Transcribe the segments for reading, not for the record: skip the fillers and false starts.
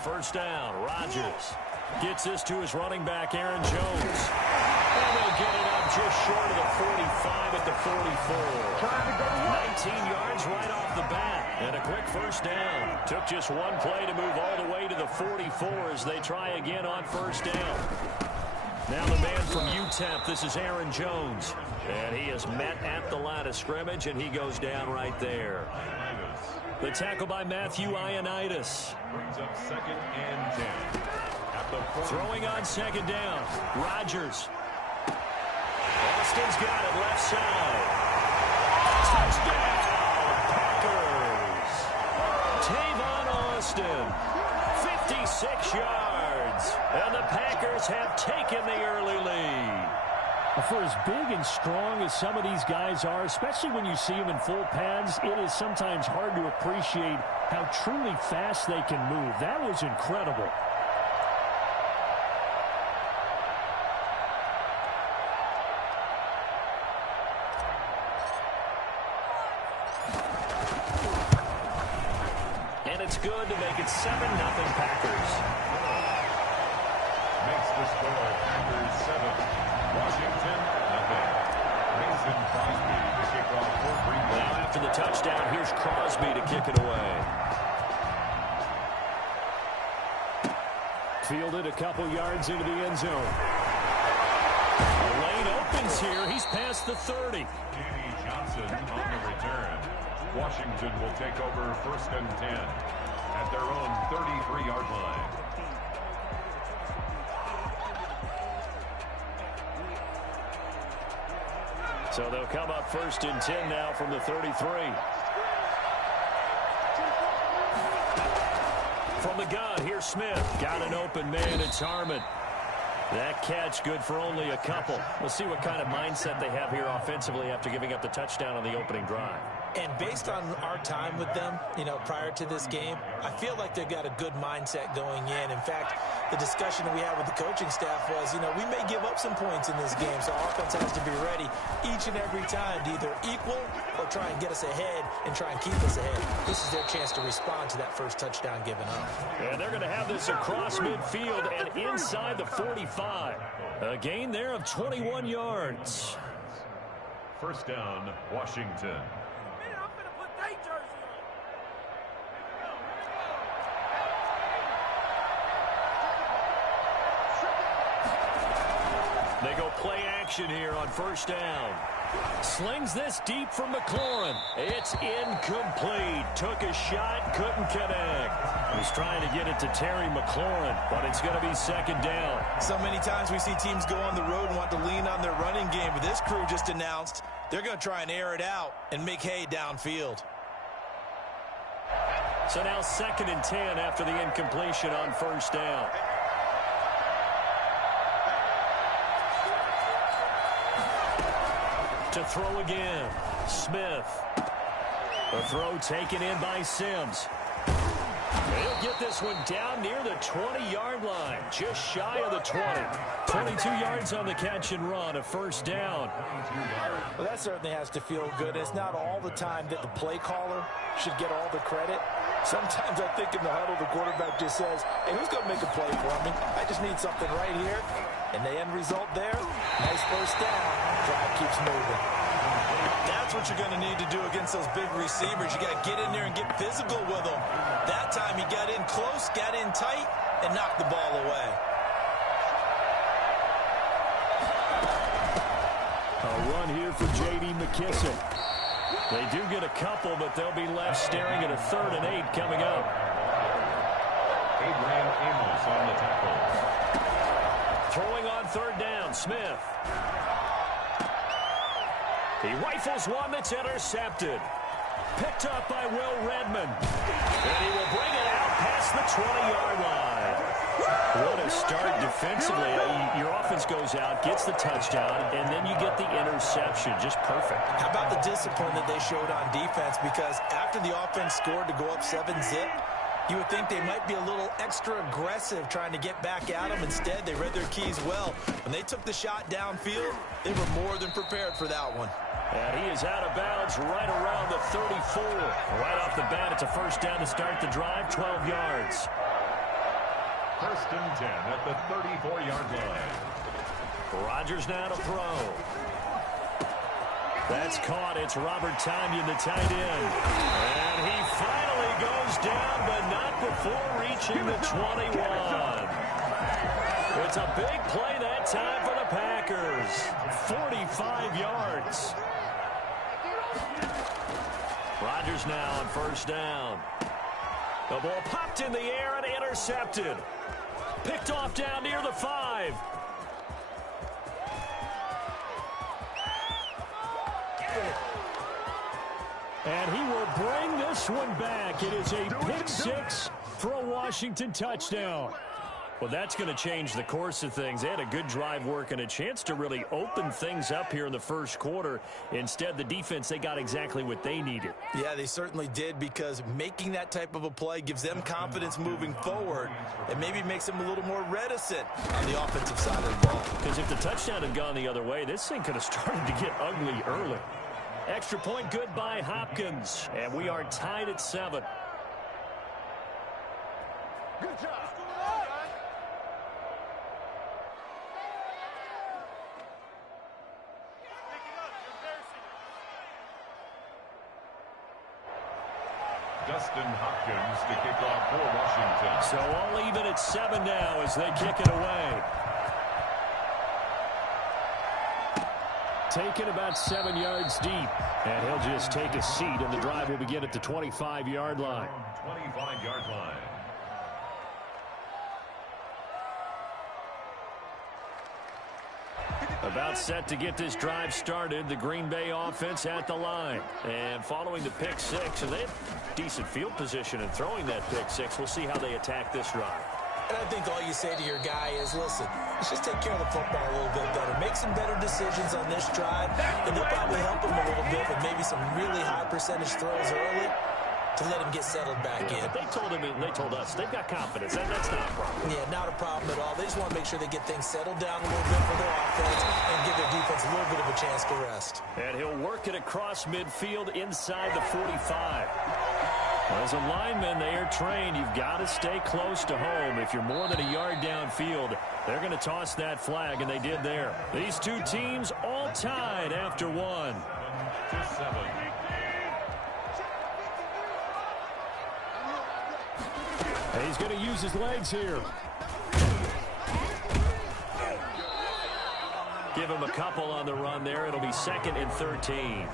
first down. Rodgers gets this to his running back, Aaron Jones. And they'll get it up just short of the 45 at the 44. 19 yards right off the bat. And a quick first down. Took just one play to move all the way to the 44 as they try again on first down. Now the man from UTEP, this is Aaron Jones. And he is met at the line of scrimmage, and he goes down right there. The tackle by Matthew Ioannidis. Brings up 2nd and 10. At the throwing on 2nd down. Rodgers. Austin's got it left side. Touchdown, Packers. Tavon Austin, 56 yards. And the Packers have taken the early lead. For as big and strong as some of these guys are, especially when you see them in full pads, it is sometimes hard to appreciate how truly fast they can move. That was incredible. And it's good to make it 7-0 Packers. Makes the score Packers 7. Washington, nothing. Mason Crosby to kick off for Green Bay. Now after the touchdown, here's Crosby to kick it away. Fielded a couple yards into the end zone. The lane opens here. He's past the 30. Danny Johnson on the return. Washington will take over 1st and 10 at their own 33-yard line. So they'll come up 1st and 10 now from the 33. From the gun, here's Smith. Got an open man. It's Harmon. That catch good for only a couple. We'll see what kind of mindset they have here offensively after giving up the touchdown on the opening drive. And based on our time with them, prior to this game, I feel like they've got a good mindset going in. In fact, the discussion that we had with the coaching staff was, we may give up some points in this game, so our offense has to be ready each and every time to either equal or try and get us ahead and try and keep us ahead. This is their chance to respond to that first touchdown given up. And they're going to have this across midfield and inside the 45. A gain there of 21 yards. First down, Washington. They go play action here on first down. Slings this deep from McLaurin. It's incomplete. Took a shot, couldn't connect. He's trying to get it to Terry McLaurin, but it's going to be 2nd down. So many times we see teams go on the road and want to lean on their running game, but this crew just announced they're going to try and air it out and make hay downfield. So now 2nd and 10 after the incompletion on first down. To throw again, Smith. The throw taken in by Sims. He'll get this one down near the 20-yard line, just shy of the 20. 22 yards on the catch and run, a first down. Well, that certainly has to feel good. It's not all the time that the play caller should get all the credit. Sometimes I think in the huddle, the quarterback just says, hey, who's going to make a play for me? I just need something right here. And the end result there, nice first down. Drive keeps moving. That's what you're going to need to do against those big receivers. You got to get in there and get physical with them. That time he got in close, got in tight, and knocked the ball away. A run here for J.D. McKissick. They do get a couple, but they'll be left staring at a 3rd and 8 coming up. Abraham Amos on the tackle. Throwing on 3rd down, Smith. He rifles one that's intercepted. Picked up by Will Redmond. And he will bring it out past the 20-yard line. What a start defensively. Your offense goes out, gets the touchdown, and then you get the interception. Just perfect. How about the discipline that they showed on defense? Because after the offense scored to go up 7-zip, you would think they might be a little extra aggressive trying to get back at them. Instead, they read their keys well. When they took the shot downfield, they were more than prepared for that one. And he is out of bounds right around the 34. Right off the bat, it's a first down to start the drive, 12 yards. First and 10 at the 34-yard line. Rodgers now to throw. That's caught. It's Robert Tonyan, the tight end. And he finally goes down, but not before reaching the 21. It's a big play that time for the Packers. 45 yards. Rodgers now on first down. The ball popped in the air and intercepted. Picked off down near the 5. And he will bring this one back. It is a pick six for a Washington touchdown. Well, that's going to change the course of things. They had a good drive work and a chance to really open things up here in the first quarter. Instead, the defense, they got exactly what they needed. Yeah, they certainly did, because making that type of a play gives them confidence moving forward and maybe makes them a little more reticent on the offensive side of the ball. Because if the touchdown had gone the other way, this thing could have started to get ugly early. Extra point good by Hopkins, and we are tied at 7. Good job. Dustin Hopkins to kick off for Washington. So all even at 7 now as they kick it away. Taken about 7 yards deep. And he'll just take a seat, and the drive will begin at the 25-yard line. 25-yard line. About set to get this drive started, the Green Bay offense at the line. And following the pick six, and they have decent field position in throwing that pick six. We'll see how they attack this drive. And I think all you say to your guy is, listen, let's just take care of the football a little bit better. Make some better decisions on this drive, and they'll probably help him a little bit with maybe some really high percentage throws early to let him get settled back in. But they told him, and they told us, they've got confidence. That's not a problem. Yeah, not a problem at all. They just want to make sure they get things settled down a little bit for their offense and give their defense a little bit of a chance to rest. And he'll work it across midfield inside the 45. As a lineman, they are trained. You've got to stay close to home. If you're more than a yard downfield, they're going to toss that flag, and they did there. These two teams all tied after 1. 7. He's going to use his legs here. Give him a couple on the run there. It'll be 2nd and 13.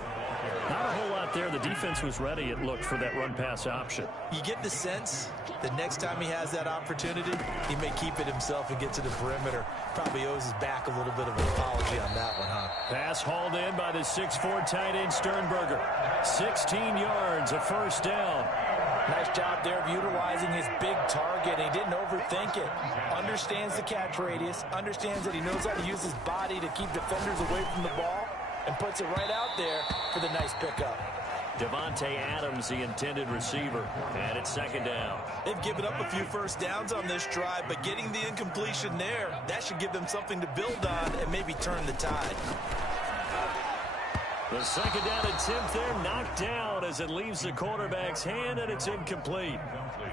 Not a whole lot there. The defense was ready, it looked, for that run-pass option. You get the sense that next time he has that opportunity, he may keep it himself and get to the perimeter. Probably owes his back a little bit of an apology on that one, huh? Pass hauled in by the 6'4" tight end Sternberger. 16 yards, a first down. Nice job there of utilizing his big target. He didn't overthink it. Understands the catch radius. Understands that he knows how to use his body to keep defenders away from the ball. And puts it right out there for the nice pickup. Devontae Adams, the intended receiver. And it's 2nd down. They've given up a few first downs on this drive, but getting the incompletion there, that should give them something to build on and maybe turn the tide. The 2nd down attempt there knocked down as it leaves the quarterback's hand, and it's incomplete.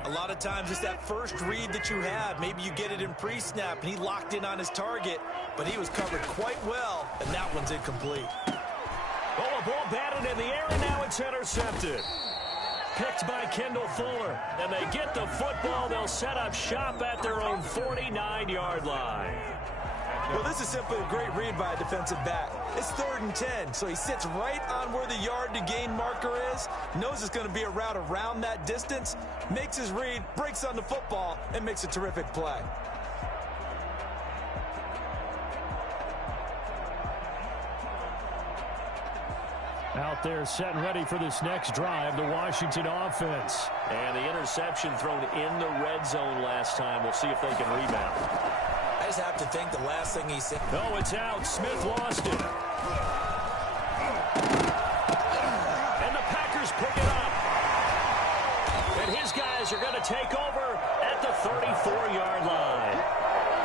A lot of times it's that first read that you have. Maybe you get it in pre-snap, and he locked in on his target, but he was covered quite well, and that one's incomplete. Oh, a ball batted in the air, and now it's intercepted. Picked by Kendall Fuller, and they get the football. They'll set up shop at their own 49-yard line. Well, this is simply a great read by a defensive back. It's 3rd and 10, so he sits right on where the yard-to-gain marker is, knows it's going to be a route around that distance, makes his read, breaks on the football, and makes a terrific play. Out there set and ready for this next drive, the Washington offense. And the interception thrown in the red zone last time. We'll see if they can rebound. I just have to think the last thing he said. Oh, it's out. Smith lost it. And the Packers pick it up. And his guys are going to take over at the 34-yard line.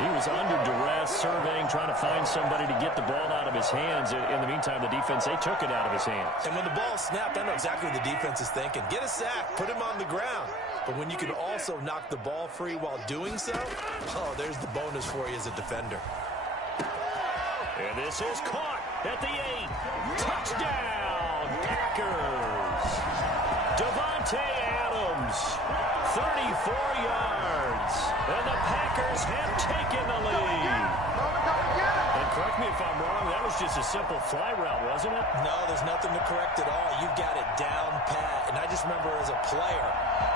He was under duress, surveying, trying to find somebody to get the ball out of his hands. In the meantime, the defense, they took it out of his hands. And when the ball snapped, I know exactly what the defense is thinking. Get a sack, put him on the ground. But when you can also knock the ball free while doing so, oh, there's the bonus for you as a defender. And this is caught at the 8. Touchdown, Packers. Devontae Adams, 34 yards. And the Packers have taken the lead. And correct me if I'm wrong, that was just a simple fly route, wasn't it? No, there's nothing to correct at all. You've got it down pat. And I just remember as a player,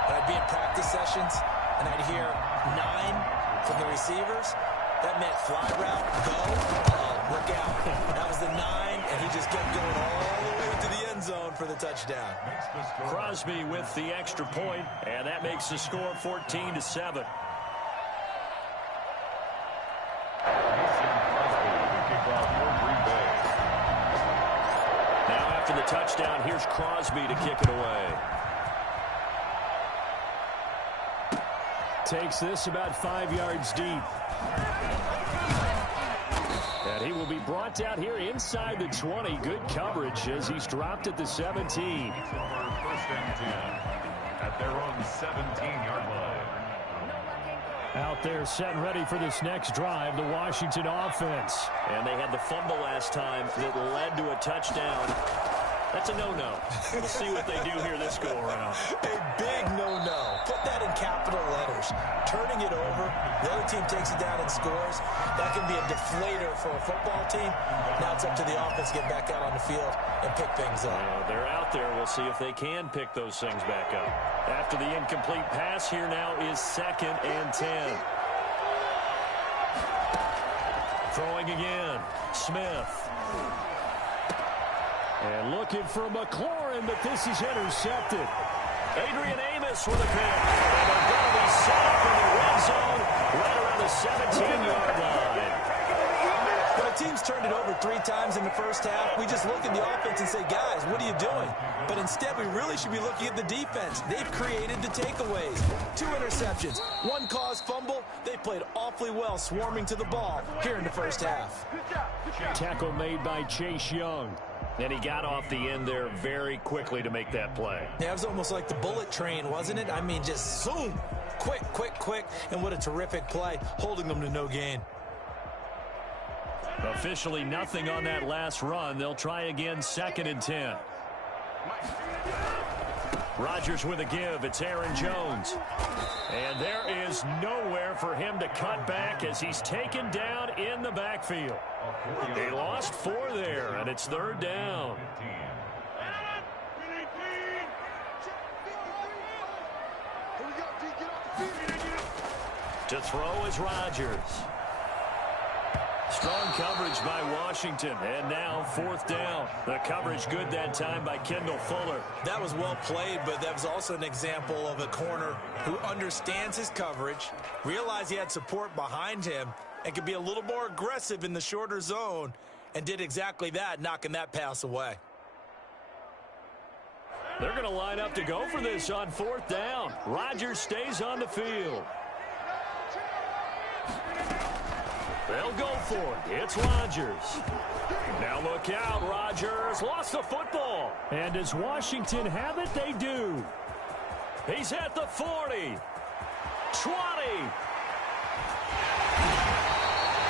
when I'd be in practice sessions, and I'd hear 9 from the receivers. That meant fly route, go, look out. That was the 9, and he just kept going all the way to the end zone for the touchdown. Crosby with the extra point, and that makes the score 14-7. Now after the touchdown, here's Crosby to kick it away. Takes this about 5 yards deep. And he will be brought down here inside the 20. Good coverage as he's dropped at the 17. First and 10 at their own 17-yard line. Out there set and ready for this next drive, the Washington offense. And they had the fumble last time that led to a touchdown. That's a no-no. We'll see what they do here this go-around. A big no-no. Put that in capital letters. Turning it over, the other team takes it down and scores. That can be a deflator for a football team. Now it's up to the offense to get back out on the field and pick things up. They're out there. We'll see if they can pick those things back up. After the incomplete pass, here now is 2nd and 10. Throwing again. Smith. And looking for McLaurin, but this is intercepted. Adrian Amos with a pick. And they're going to be set up in the red zone right around the 17-yard line. When a team's turned it over 3 times in the first half, we just look at the offense and say, guys, what are you doing? But instead, we really should be looking at the defense. They've created the takeaways. 2 interceptions, 1 caused fumble. They played awfully well swarming to the ball here in the first half. Tackle made by Chase Young. And he got off the end there very quickly to make that play. Yeah, it was almost like the bullet train, wasn't it? I mean, just zoom. Quick, quick, quick. And what a terrific play, holding them to no gain. Officially nothing on that last run. They'll try again, 2nd and 10. Rodgers with a give. It's Aaron Jones. And there is nowhere for him to cut back as he's taken down in the backfield. They lost 4 there, and it's 3rd down. To throw is Rodgers. Strong coverage by Washington, and now 4th down. The coverage good that time by Kendall Fuller. That was well played, but that was also an example of a corner who understands his coverage, realized he had support behind him, and could be a little more aggressive in the shorter zone, and did exactly that, knocking that pass away. They're going to line up to go for this on 4th down. Rodgers stays on the field. They'll go for it. It's Rodgers. Now look out. Rodgers lost the football. And does Washington have it? They do. He's at the 40. 20.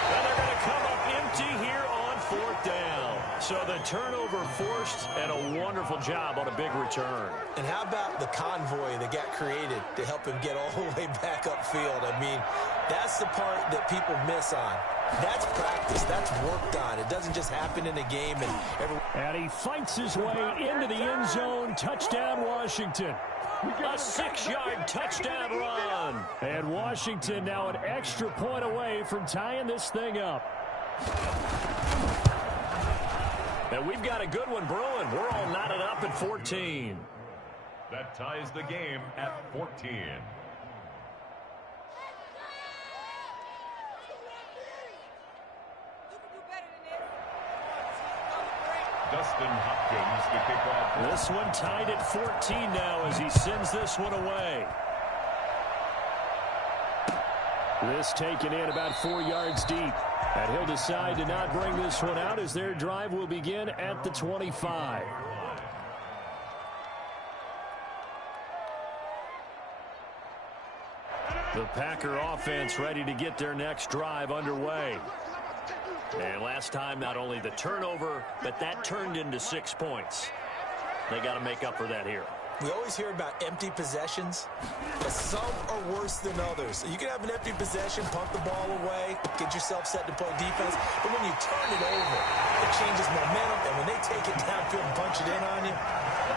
And they're going to come up empty here on 4th down. So the turnover forced, and a wonderful job on a big return. And how about the convoy that got created to help him get all the way back upfield? I mean, that's the part that people miss on. That's practice. That's worked on. It doesn't just happen in a game. And he fights his way into the end zone. Touchdown, Washington. A 6-yard touchdown run. And Washington now an extra point away from tying this thing up. And we've got a good one brewing. We're all knotted up at 14. That ties the game at 14. Dustin Hopkins to kick off. This one tied at 14 now as he sends this one away. This taken in about 4 yards deep. And he'll decide to not bring this one out as their drive will begin at the 25. The Packer offense ready to get their next drive underway. And last time, not only the turnover, but that turned into 6 points. They got to make up for that here. We always hear about empty possessions, but some are worse than others. You can have an empty possession, punt the ball away, get yourself set to play defense, but when you turn it over, it changes momentum, and when they take it downfield and punch it in on you,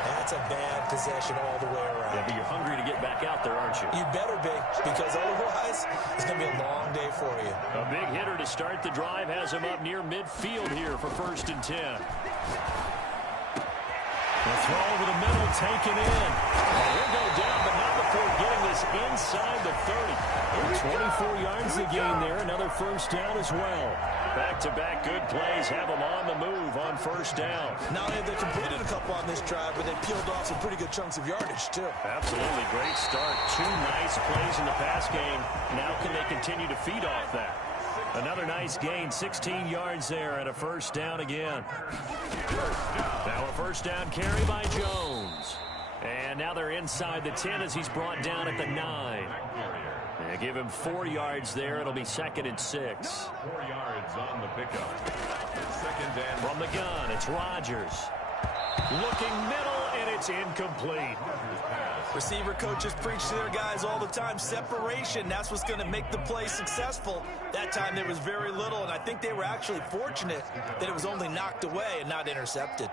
that's a bad possession all the way around. Yeah, but you're hungry to get back out there, aren't you? You better be, because otherwise, it's going to be a long day for you. A big hitter to start the drive has him up near midfield here for 1st and 10. The throw over the middle, taken in. He'll go down, but not before getting this inside the 30. 24 yards to gain there. Another 1st down as well. Back-to-back good plays have them on the move on 1st down. Not only have they completed a couple on this drive, but they peeled off some pretty good chunks of yardage, too. Absolutely great start. 2 nice plays in the pass game. Now can they continue to feed off that? Another nice gain, 16 yards there, and a 1st down again. Now a 1st down carry by Jones. And now they're inside the 10 as he's brought down at the 9. They give him 4 yards there. It'll be 2nd and 6. 4 yards on the pickup. 2nd and... From the gun, it's Rodgers. Looking middle, and it's incomplete. Receiver coaches preach to their guys all the time. Separation, that's what's going to make the play successful. That time there was very little, and I think they were actually fortunate that it was only knocked away and not intercepted.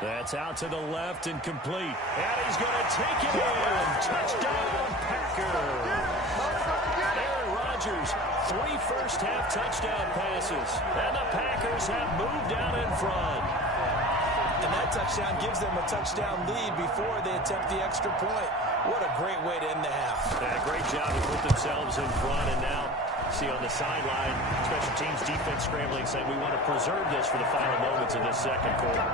That's out to the left and complete. And he's going to take it in. Touchdown, Packer. Aaron Rodgers, 3 first-half touchdown passes. And the Packers have moved out in front. And that touchdown gives them a touchdown lead before they attempt the extra point. What a great way to end the half. Yeah, great job to put themselves in front. And now, see on the sideline, special teams defense scrambling, saying we want to preserve this for the final moments of this 2nd quarter.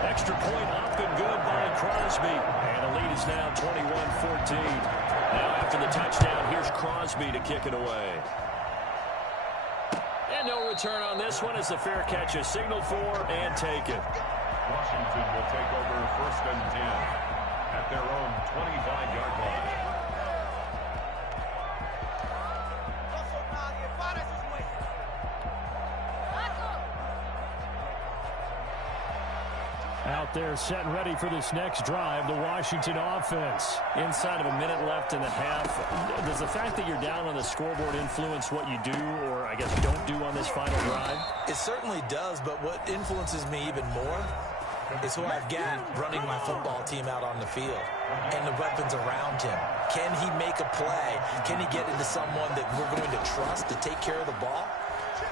Extra point up and good by Crosby. And the lead is now 21-14. Now after the touchdown, here's Crosby to kick it away. And no return on this one as the fair catch is signaled for and taken. Washington will take over 1st and 10 at their own 25-yard line. Out there set and ready for this next drive, the Washington offense. Inside of a minute left in the half, does the fact that you're down on the scoreboard influence what you do or, I guess, don't do on this final drive? It certainly does, but what influences me even more is who I've got running my football team out on the field and the weapons around him. Can he make a play? Can he get into someone that we're going to trust to take care of the ball?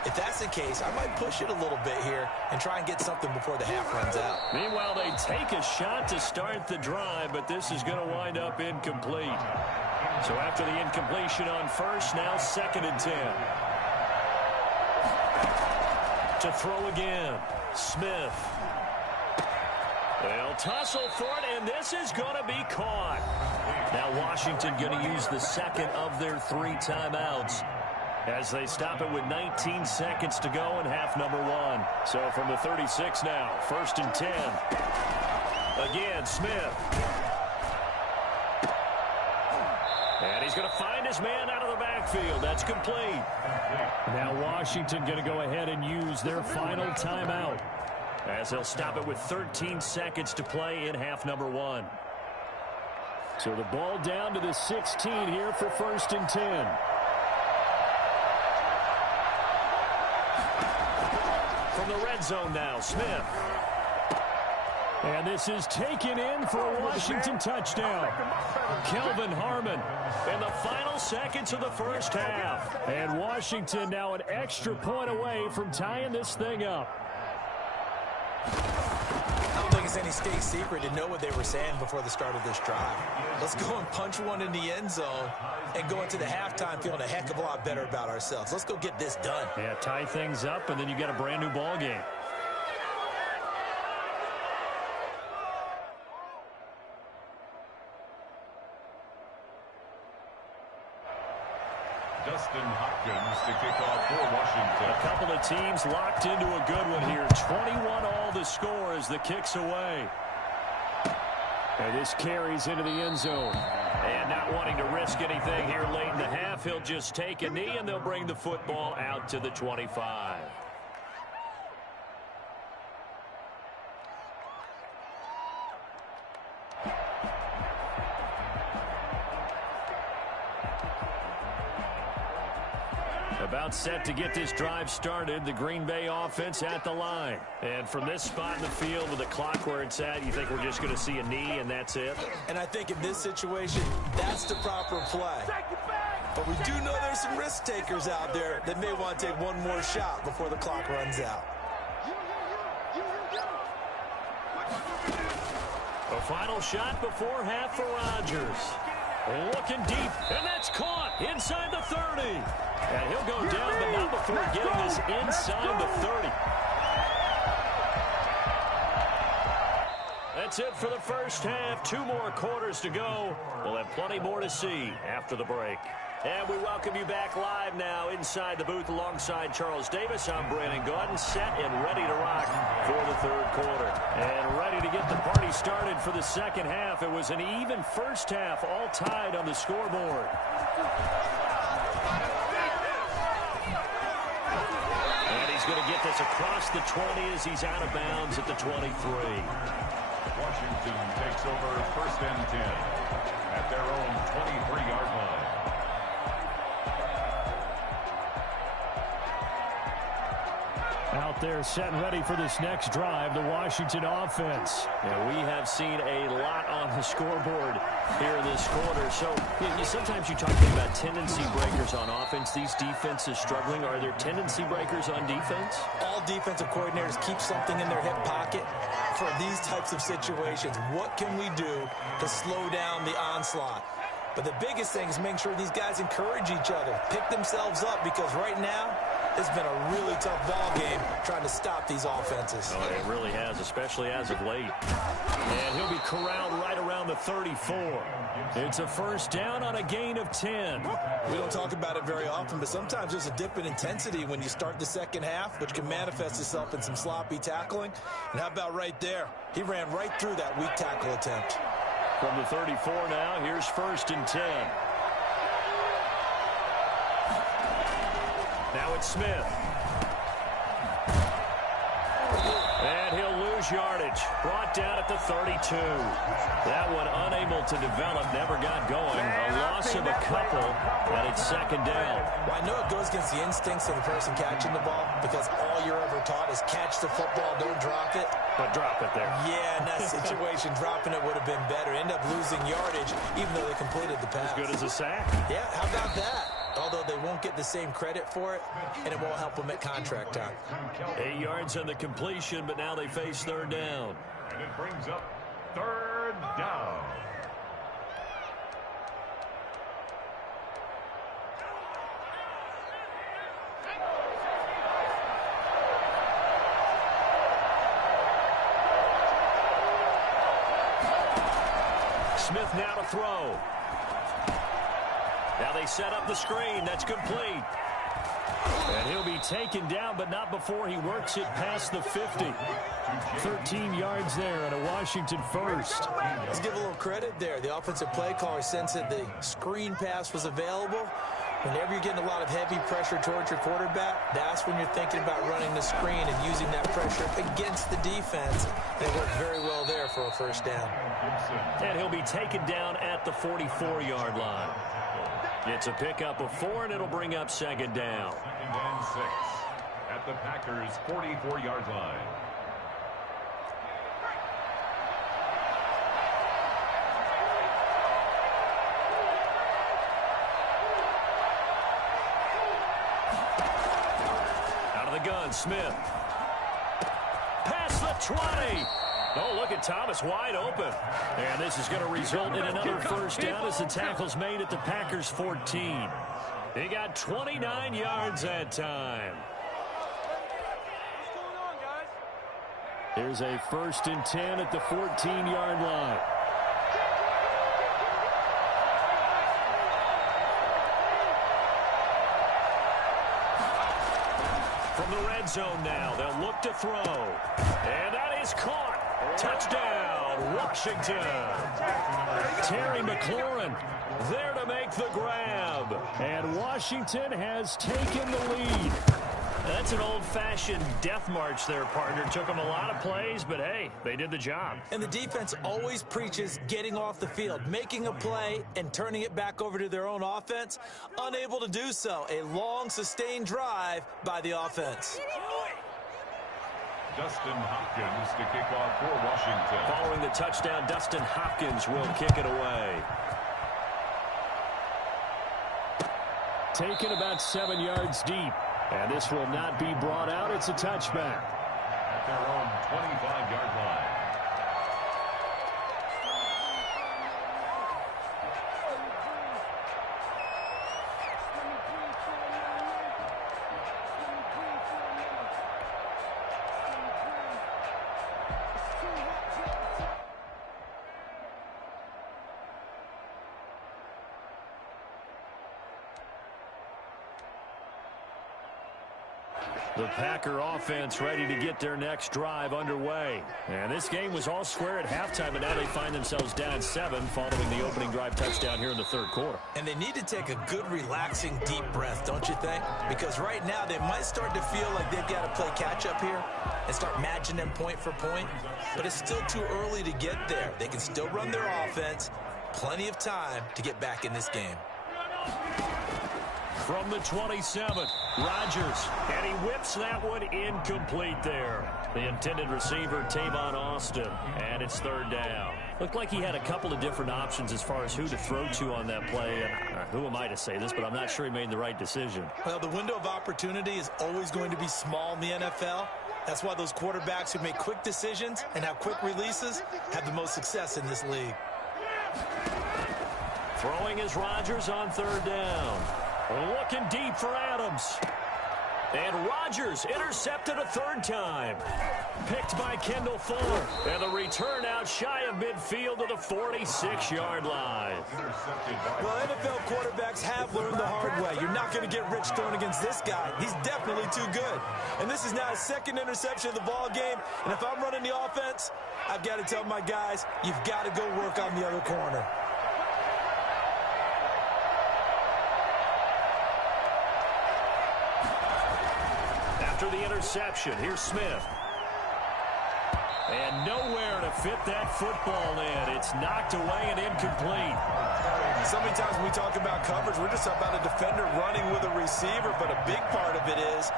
If that's the case, I might push it a little bit here and try and get something before the half runs out. Meanwhile, they take a shot to start the drive, but this is going to wind up incomplete. So after the incompletion on 1st, now 2nd and 10. To throw again, Smith. They'll tussle for it, and this is going to be caught. Now Washington going to use the 2nd of their 3 timeouts as they stop it with 19 seconds to go in half number 1. So from the 36 now, 1st and 10. Again, Smith. And he's going to find his man out of the backfield. That's complete. Now Washington going to go ahead and use their final timeout, as they'll stop it with 13 seconds to play in half number 1. So the ball down to the 16 here for 1st and 10. From the red zone now, Smith. And this is taken in for a Washington touchdown. Kelvin Harmon in the final seconds of the 1st half. And Washington now an extra point away from tying this thing up. I don't think it's any state secret to know what they were saying before the start of this drive. Let's go and punch one in the end zone and go into the halftime feeling a heck of a lot better about ourselves. Let's go get this done. Yeah, tie things up, and then you get a brand new ball game. Dustin Hopkins to kick off for Washington. A couple of teams locked into a good one here. 21 all the score as the kick's away. And this carries into the end zone. And not wanting to risk anything here late in the half, he'll just take a knee, and they'll bring the football out to the 25. About set to get this drive started, the Green Bay offense at the line. And from this spot in the field with the clock where it's at, you think we're just going to see a knee and that's it? And I think in this situation, that's the proper play. But we do know there's some risk takers out there that may want to take one more shot before the clock runs out. A final shot before half for Rodgers. Looking deep, and that's caught inside the 30. And he'll go down, but not before getting this inside the 30. That's it for the first half. 2 more quarters to go. We'll have plenty more to see after the break. And we welcome you back live now inside the booth alongside Charles Davis. I'm Brandon Gaudin, set and ready to rock for the third quarter. And ready to get the party started for the second half. It was an even first half, all tied on the scoreboard. And he's going to get this across the 20 as he's out of bounds at the 23. Washington takes over first and 10 at their own 23-yard line. Out there set and ready for this next drive, the Washington offense. And we have seen a lot on the scoreboard here this quarter. So sometimes you talk about tendency breakers on offense. These defenses struggling. Are there tendency breakers on defense? All defensive coordinators keep something in their hip pocket for these types of situations. What can we do to slow down the onslaught? But the biggest thing is making sure these guys encourage each other, pick themselves up, because right now, it's been a really tough ball game trying to stop these offenses. Oh, it really has, especially as of late. And he'll be corralled right around the 34. It's a first down on a gain of 10. We don't talk about it very often, but sometimes there's a dip in intensity when you start the second half, which can manifest itself in some sloppy tackling. And how about right there? He ran right through that weak tackle attempt. From the 34 now, here's first and 10. Now it's Smith. And he'll lose yardage. Brought down at the 32. That one unable to develop, never got going. A loss of a couple, and it's second down. Well, I know it goes against the instincts of the person catching the ball, because all you're ever taught is catch the football, don't drop it. But drop it there. Yeah, in that situation, dropping it would have been better. End up losing yardage, even though they completed the pass. As good as a sack. Yeah, how about that? Although they won't get the same credit for it, and it won't help them at contract time. 8 yards on the completion, but now they face third down. And it brings up third down. Smith now to throw. Now they set up the screen. That's complete. And he'll be taken down, but not before he works it past the 50. 13 yards there and a Washington first. Let's give a little credit there. The offensive play caller sensed that the screen pass was available. Whenever you're getting a lot of heavy pressure towards your quarterback, that's when you're thinking about running the screen and using that pressure against the defense. They worked very well there for a first down. And he'll be taken down at the 44-yard line. It's a pickup of 4, and it'll bring up second down. Second and 6 at the Packers' 44-yard line. Out of the gun, Smith. Past the 20. Oh, look at Thomas wide open. And this is going to result in another first down as the tackle's made at the Packers' 14. They got 29 yards that time. Here's a first and 10 at the 14-yard line. From the red zone now, they'll look to throw. And that is caught. Touchdown, Washington. Terry McLaurin there to make the grab. And Washington has taken the lead. That's an old-fashioned death march there, partner. Took them a lot of plays, but hey, they did the job. And the defense always preaches getting off the field, making a play, and turning it back over to their own offense. Unable to do so. A long, sustained drive by the offense. Dustin Hopkins to kick off for Washington. Following the touchdown, Dustin Hopkins will kick it away. Taken about 7 yards deep. And this will not be brought out. It's a touchback. At their own 25-yard line. The Packer offense ready to get their next drive underway. And this game was all square at halftime, and now they find themselves down 7 following the opening drive touchdown here in the third quarter. And they need to take a good, relaxing, deep breath, don't you think? Because right now they might start to feel like they've got to play catch-up here and start matching them point for point. But it's still too early to get there. They can still run their offense. Plenty of time to get back in this game. From the 27, Rodgers, and he whips that one incomplete there. The intended receiver, Tavon Austin, and it's third down. Looked like he had a couple of different options as far as who to throw to on that play. And who am I to say this, but I'm not sure he made the right decision. Well, the window of opportunity is always going to be small in the NFL. That's why those quarterbacks who make quick decisions and have quick releases have the most success in this league. Throwing is Rodgers on third down. Looking deep for Adams. And Rodgers intercepted a third time. Picked by Kendall Fuller. And the return out shy of midfield to the 46-yard line. Well, NFL quarterbacks have learned the hard way. You're not going to get rich throwing against this guy. He's definitely too good. And this is now his second interception of the ball game. And if I'm running the offense, I've got to tell my guys, you've got to go work on the other corner. After the interception, here's Smith. And nowhere to fit that football in. It's knocked away and incomplete. So many times when we talk about coverage, we're just about a defender running with a receiver, but a big part of it is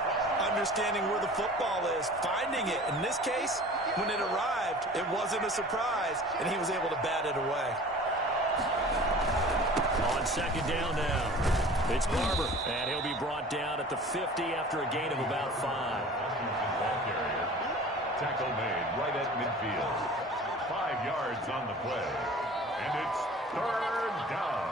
understanding where the football is, finding it. In this case, when it arrived, it wasn't a surprise, and he was able to bat it away. On second down now. It's Barber, and he'll be brought down at the 50 after a gain of about 5. Washington ball carrier. Tackle made right at midfield. 5 yards on the play. And it's third down.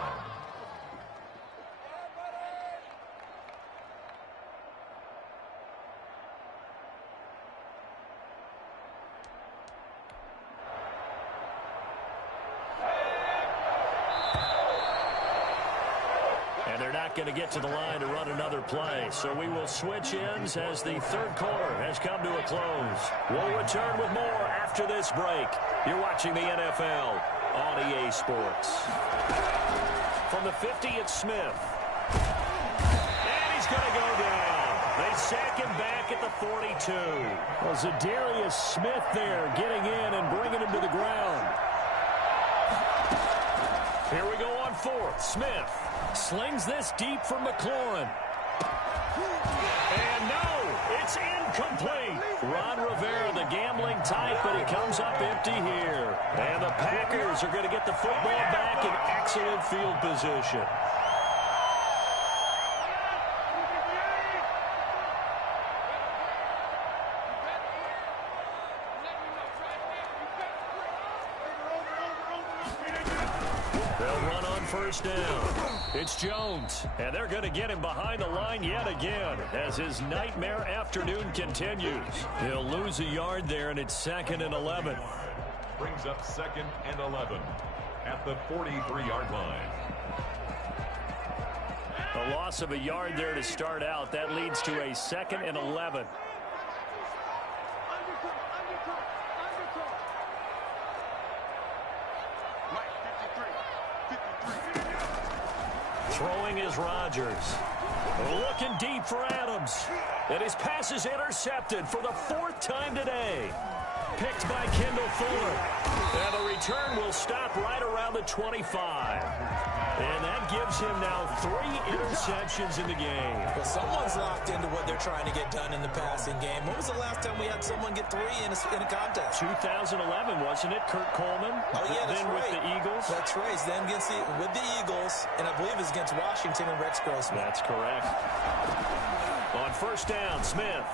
Going to get to the line to run another play. So we will switch ends as the third quarter has come to a close. We'll return with more after this break. You're watching the NFL on EA Sports. From the 50, it's Smith. And he's going to go down. They sack him back at the 42. Well, Zadarius Smith there getting in and bringing him to the ground. Here we go on fourth. Smith slings this deep for McLaurin. And no, it's incomplete. Ron Rivera, the gambling type, but he comes up empty here. And the Packers are going to get the football back in excellent field position. First down. It's Jones, and they're going to get him behind the line yet again as his nightmare afternoon continues. He'll lose a yard there, and it's 2nd and 11. Brings up 2nd and 11 at the 43-yard line. A loss of a yard there to start out. That leads to a 2nd and 11. Throwing is Rodgers. Looking deep for Adams. And his pass is intercepted for the 4th time today. Picked by Kendall Fuller. And the return will stop right around the 25. And that gives him now 3 interceptions in the game. Well, someone's locked into what they're trying to get done in the passing game. When was the last time we had someone get 3 in a contest? 2011, wasn't it, Kurt Coleman? Oh, yeah, that's then right. with the Eagles. That's right. Then with the Eagles, and I believe it's against Washington and Rex Grossman. That's correct. On first down, Smith.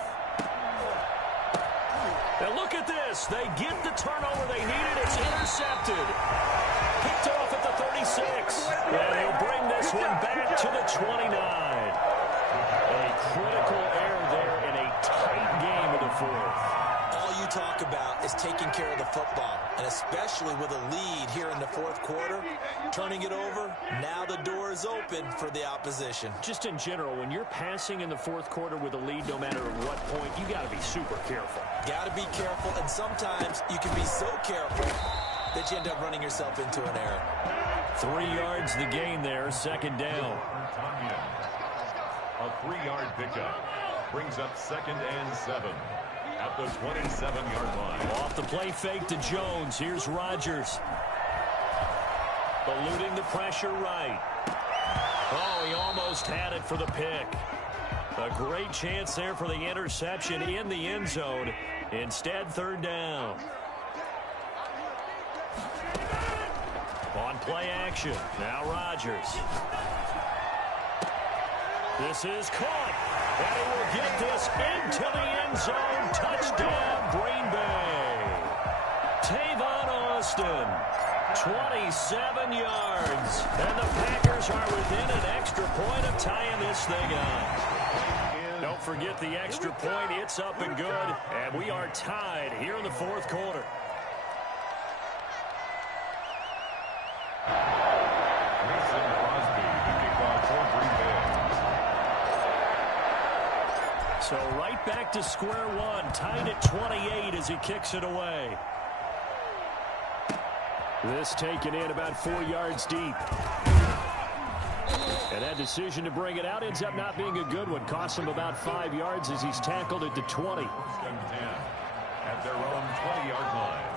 And look at this. They get the turnover they needed. It's intercepted. Picked off at the 36. And he'll bring this one back to the 29. A critical error there in a tight game of the 4th. All you talk about is taking care of the football, and especially with a lead here in the 4th quarter, turning it over, now the door is open for the opposition. Just in general, when you're passing in the 4th quarter with a lead, no matter at what point, you got to be super careful. Got to be careful, and sometimes you can be so careful that you end up running yourself into an error. 3 yards the gain there, 2nd down. A 3-yard pickup brings up 2nd and 7 at the 27-yard line. Off the play fake to Jones. Here's Rodgers. Eluding the pressure right. Oh, he almost had it for the pick. A great chance there for the interception in the end zone. Instead, 3rd down. On play action. Now Rodgers. This is caught. And he will get this into the end zone. Touchdown, Green Bay. Tavon Austin, 27 yards. And the Packers are within an extra point of tying this thing up. Don't forget the extra point. It's up and good. And we are tied here in the 4th quarter. So right back to square one, tied at 28 as he kicks it away. This taken in about 4 yards deep. And that decision to bring it out ends up not being a good one. Costs him about 5 yards as he's tackled at the 20. At their own 20-yard line.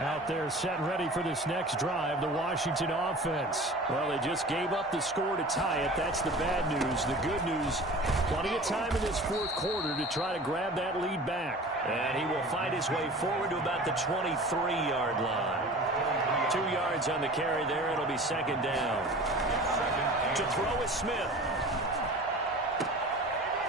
Out there set and ready for this next drive, the Washington offense. Well, they just gave up the score to tie it. That's the bad news. The good news, plenty of time in this 4th quarter to try to grab that lead back. And he will find his way forward to about the 23-yard line. 2 yards on the carry there. It'll be 2nd down. To throw is Smith.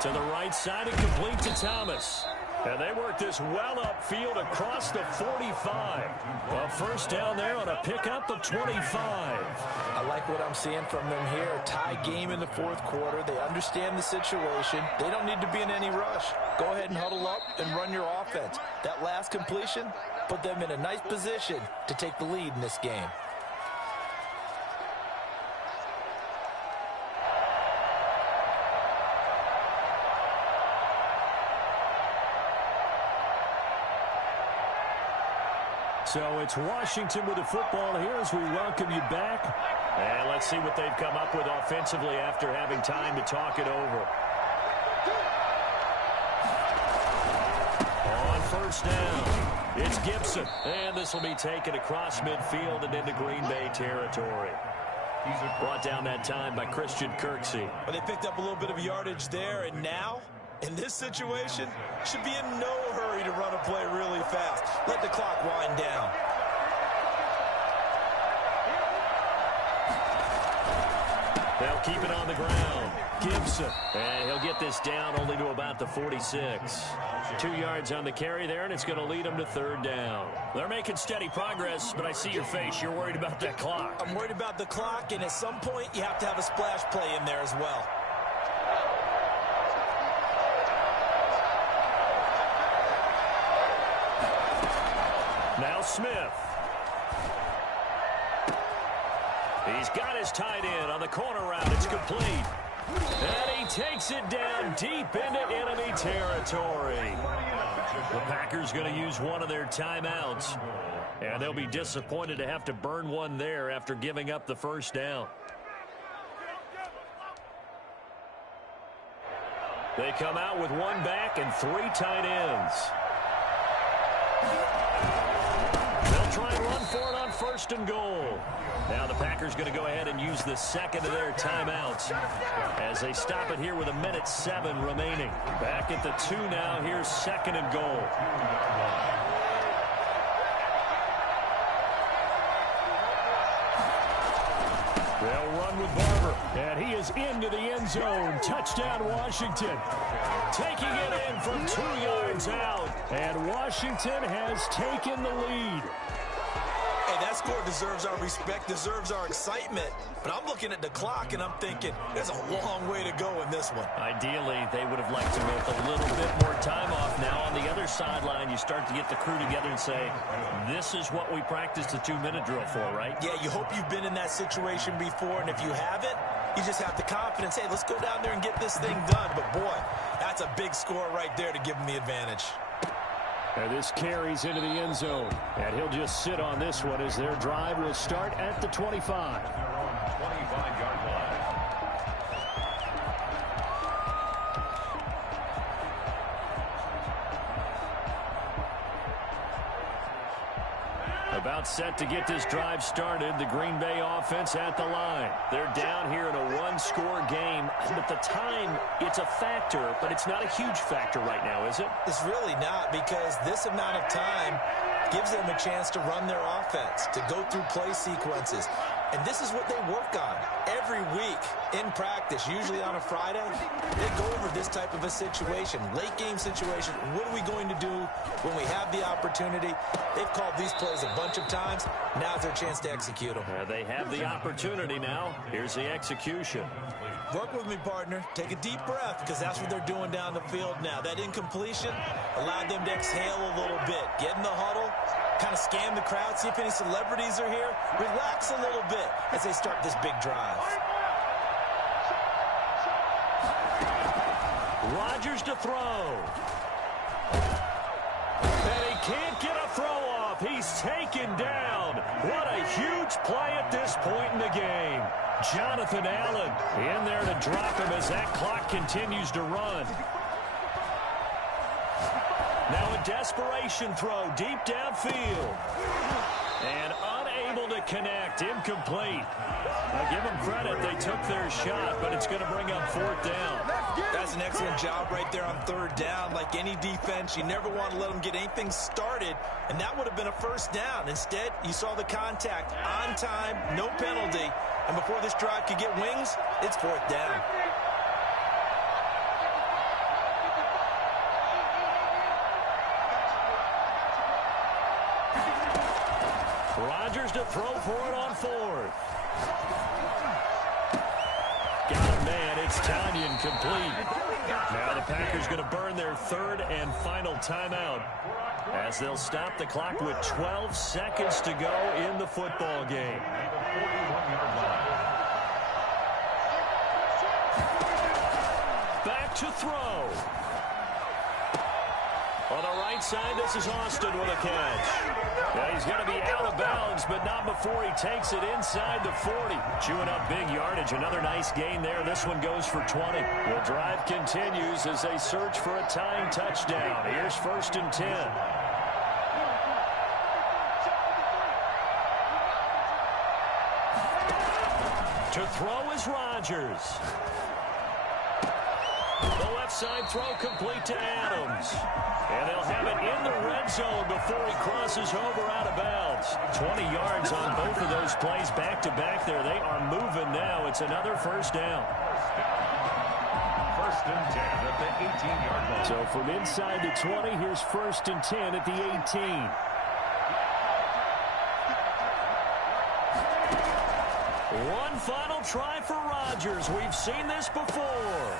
To the right side and complete to Thomas. And they work this well upfield across the 45. A 1st down there on a pickup of 25. I like what I'm seeing from them here. Tie game in the 4th quarter. They understand the situation. They don't need to be in any rush. Go ahead and huddle up and run your offense. That last completion put them in a nice position to take the lead in this game. So it's Washington with the football here as we welcome you back. And let's see what they've come up with offensively after having time to talk it over. On 1st down, it's Gibson. And this will be taken across midfield and into Green Bay territory. Brought down that time by Christian Kirksey. But they picked up a little bit of yardage there, and now, in this situation, should be in no hurry to run a play really fast. Let the clock wind down. They'll keep it on the ground. Gibson. And he'll get this down only to about the 46. 2 yards on the carry there, and it's going to lead them to 3rd down. They're making steady progress, but I see your face. You're worried about that clock. I'm worried about the clock, and at some point, you have to have a splash play in there as well. Now Smith. He's got his tight end on the corner route. It's complete. And he takes it down deep into enemy territory. The Packers going to use one of their timeouts. And they'll be disappointed to have to burn one there after giving up the first down. They come out with one back and 3 tight ends. They'll try and run for it on 1st and goal. Now the Packers going to go ahead and use the second of their timeouts as they stop it here with 1:07 remaining. Back at the 2 now. Here's 2nd and goal. They'll run with Barber, and he is into the end zone. Touchdown, Washington. Taking it in from 2 yards out, and Washington has taken the lead. Hey, that score deserves our respect, deserves our excitement. But I'm looking at the clock, and I'm thinking there's a long way to go in this one. Ideally, they would have liked to make a little bit more time off. Now, on the other sideline, you start to get the crew together and say, this is what we practiced the 2-minute drill for, right? Yeah, you hope you've been in that situation before, and if you haven't, you just have the confidence, hey, let's go down there and get this thing done. But, boy, that's a big score right there to give them the advantage. And this carries into the end zone. And he'll just sit on this one as their drive will start at the 25. 25-yard line. About set to get this drive started. The Green Bay offense at the line. They're down here in a 1-score game. At the time, it's a factor, but it's not a huge factor right now, is it? It's really not, because this amount of time gives them a chance to run their offense, to go through play sequences. And this is what they work on every week in practice, usually on a Friday. They go over this type of a situation, late game situation. What are we going to do when we have the opportunity? They've called these plays a bunch of times. Now's their chance to execute them. They have the opportunity now. Here's the execution. Work with me, partner. Take a deep breath, because that's what they're doing down the field now. That incompletion allowed them to exhale a little bit. Get in the huddle, kind of scan the crowd, see if any celebrities are here. Relax a little bit as they start this big drive. Rodgers to throw. And he can't get a throw off. He's taken down. What a huge play at this point in the game. Jonathan Allen in there to drop him as that clock continues to run. Now a desperation throw deep downfield. And unable to connect. Incomplete. Now give them credit. They took their shot, but it's going to bring up 4th down. That's an excellent job right there on 3rd down. Like any defense, you never want to let them get anything started, and that would have been a 1st down. Instead, you saw the contact on time, no penalty, and before this drive could get wings, it's 4th down. Rodgers to throw for it on 4th. Got a man. It's Tanyan complete. Now the Packers going to burn their 3rd and final timeout as they'll stop the clock with 12 seconds to go in the football game. Back to throw. On the right side, this is Austin with a catch. Yeah, he's going to be out of bounds, but not before he takes it inside the 40. Chewing up big yardage. Another nice gain there. This one goes for 20. The drive continues as they search for a tying touchdown. Here's 1st and 10. To throw is Rodgers. The left side throw complete to Adams. And they'll have it in the red zone before he crosses over out of bounds. 20 yards on both of those plays back-to-back there. They are moving now. It's another 1st down. 1st and 10 at the 18-yard line. So from inside the 20, here's 1st and 10 at the 18. One final try for Rodgers. We've seen this before.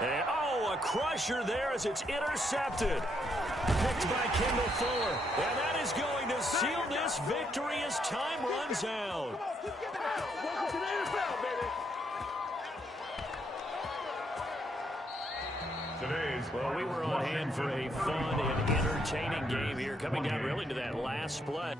And, a crusher there as it's intercepted. Picked by Kendall Fuller. And that is going to seal this victory as time runs out. Well, we were on hand for a fun and entertaining game here, coming down really to that last play.